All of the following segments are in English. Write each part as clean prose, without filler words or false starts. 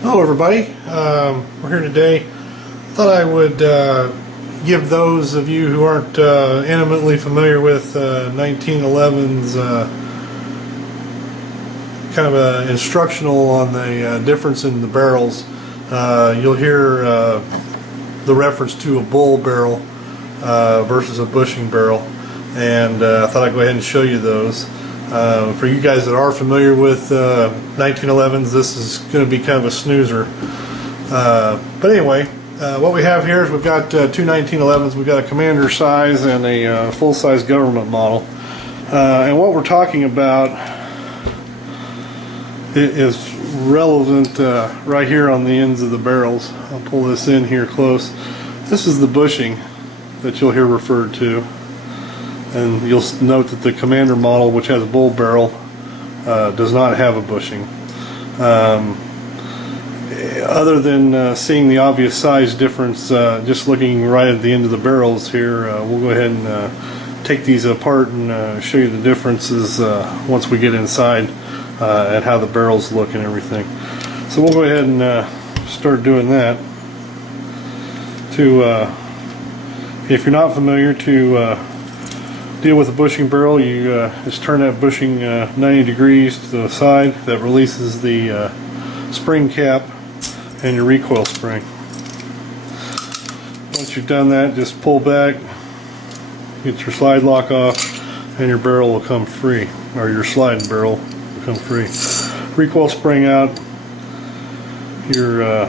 Hello everybody, we're here today. Thought I would give those of you who aren't intimately familiar with 1911's kind of an instructional on the difference in the barrels. You'll hear the reference to a bull barrel versus a bushing barrel, and I thought I'd go ahead and show you those. For you guys that are familiar with 1911s, this is going to be kind of a snoozer. But anyway, what we have here is we've got two 1911s. We've got a commander size and a full-size government model. And what we're talking about is relevant right here on the ends of the barrels. I'll pull this in here close. This is the bushing that you'll hear referred to. And you'll note that the commander model, which has a bull barrel, does not have a bushing. Other than seeing the obvious size difference, just looking right at the end of the barrels here, we'll go ahead and take these apart and show you the differences once we get inside and how the barrels look and everything. So we'll go ahead and start doing that. If you're not familiar, to deal with a bushing barrel, you just turn that bushing 90 degrees to the side. That releases the spring cap and your recoil spring. Once you've done that, just pull back, get your slide lock off, and your barrel will come free, or your sliding barrel will come free. Recoil spring out, your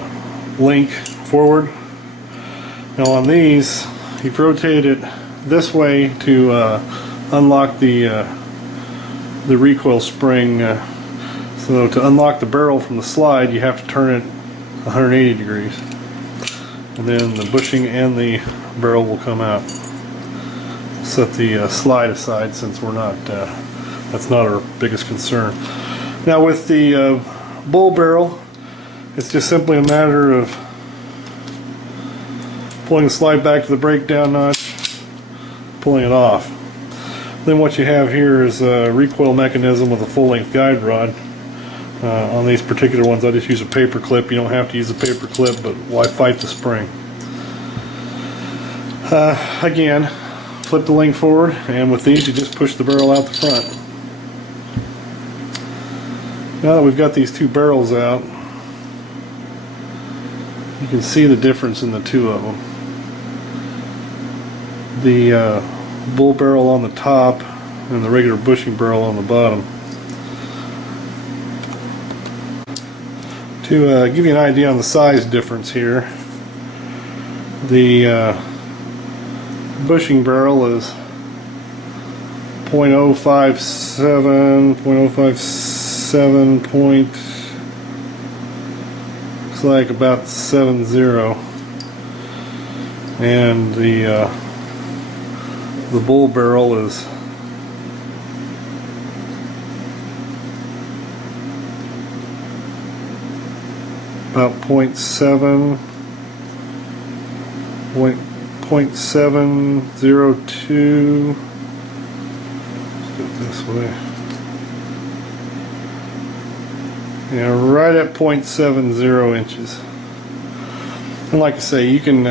link forward. Now on these, you've rotated it this way to unlock the recoil spring. So to unlock the barrel from the slide, you have to turn it 180 degrees, and then the bushing and the barrel will come out. Set the slide aside since we're not that's not our biggest concern. Now with the bull barrel, it's just simply a matter of pulling the slide back to the breakdown notch, pulling it off. Then what you have here is a recoil mechanism with a full-length guide rod. On these particular ones, I just use a paper clip. You don't have to use a paper clip, but why fight the spring? Again, flip the link forward, and with these you just push the barrel out the front. Now that we've got these two barrels out, you can see the difference in the two of them. The bull barrel on the top and the regular bushing barrel on the bottom. To give you an idea on the size difference here, the bushing barrel is 0.057 point, looks like about 70, and the bull barrel is about 0.702. Let's do it this way. Yeah, right at 0.70 inches. And like I say, you can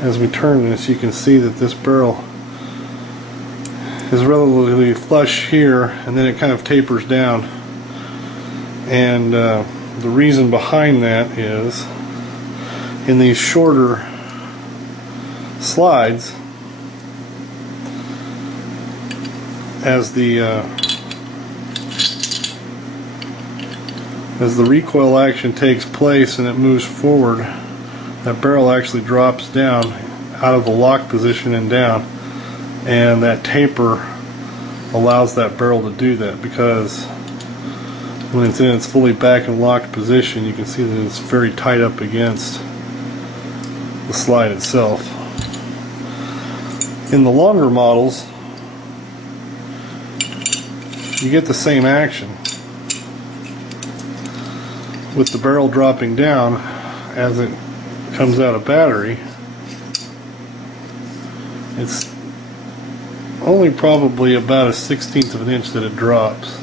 as we turn this, you can see that this barrel is relatively flush here, and then it kind of tapers down. And the reason behind that is, in these shorter slides, as the recoil action takes place and it moves forward, that barrel actually drops down out of the lock position and down, and that taper allows that barrel to do that, because when it's in its fully back and locked position, you can see that it's very tight up against the slide itself. In the longer models, you get the same action with the barrel dropping down as it comes out of battery. It's only probably about a 1/16 of an inch that it drops.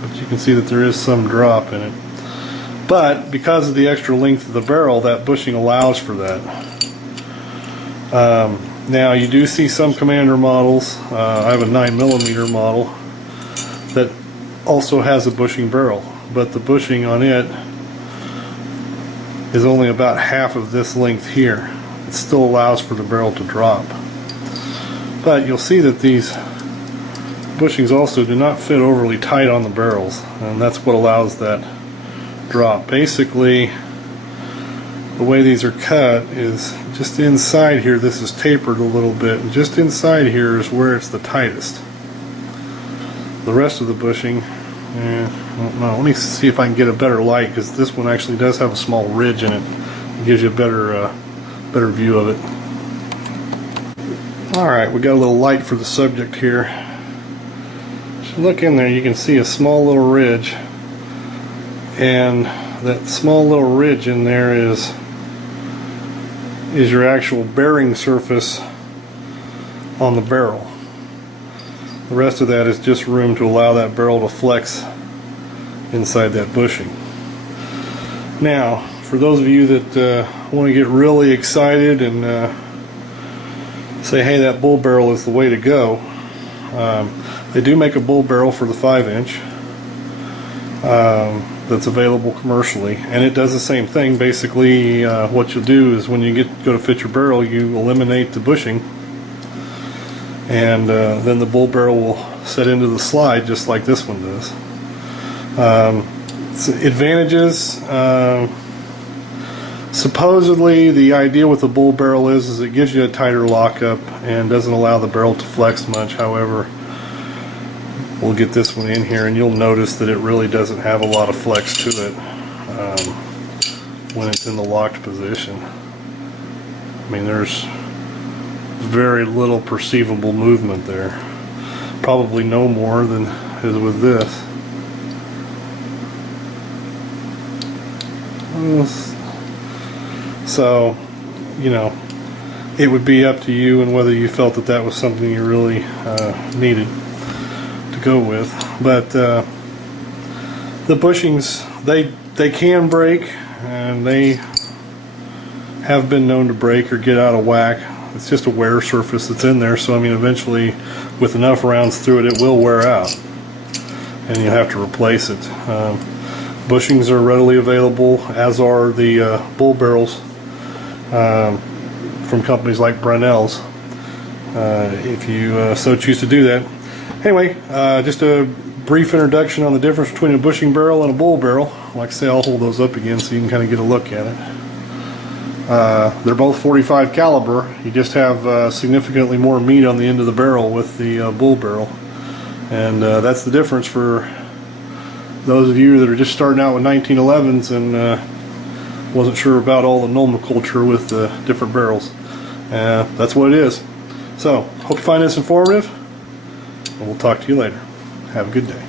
But you can see that there is some drop in it. But because of the extra length of the barrel, that bushing allows for that. Now you do see some Commander models. I have a 9mm model that also has a bushing barrel, but the bushing on it is only about half of this length here. It still allows for the barrel to drop. But you'll see that these bushings also do not fit overly tight on the barrels, and that's what allows that drop. Basically, the way these are cut is just inside here. This is tapered a little bit, and just inside here is where it's the tightest. The rest of the bushing, I don't know. Let me see if I can get a better light, because this one actually does have a small ridge in it. It gives you a better view of it. Alright, we got a little light for the subject here. If you look in there, you can see a small little ridge, and that small little ridge in there is your actual bearing surface on the barrel. The rest of that is just room to allow that barrel to flex inside that bushing. Now, for those of you that want to get really excited and say, hey, that bull barrel is the way to go, they do make a bull barrel for the 5-inch that's available commercially, and it does the same thing. Basically, what you'll do is when you go to fit your barrel, you eliminate the bushing, and then the bull barrel will set into the slide just like this one does. Advantages, supposedly the idea with the bull barrel is it gives you a tighter lockup and doesn't allow the barrel to flex much. However, we'll get this one in here and you'll notice that it really doesn't have a lot of flex to it when it's in the locked position. I mean, there's very little perceivable movement there. Probably no more than is with this. So, you know, it would be up to you and whether you felt that that was something you really needed to go with. But the bushings, they can break, and they have been known to break or get out of whack. It's just a wear surface that's in there, so I mean, eventually with enough rounds through it, it will wear out and you'll have to replace it. Bushings are readily available, as are the bull barrels from companies like Brunel's, if you so choose to do that. Anyway, just a brief introduction on the difference between a bushing barrel and a bull barrel. Like I say, I'll hold those up again so you can kind of get a look at it. They're both 45 caliber. You just have significantly more meat on the end of the barrel with the bull barrel, and that's the difference for those of you that are just starting out with 1911s and wasn't sure about all the nomenclature with the different barrels. That's what it is. So, hope you find this informative, and we'll talk to you later. Have a good day.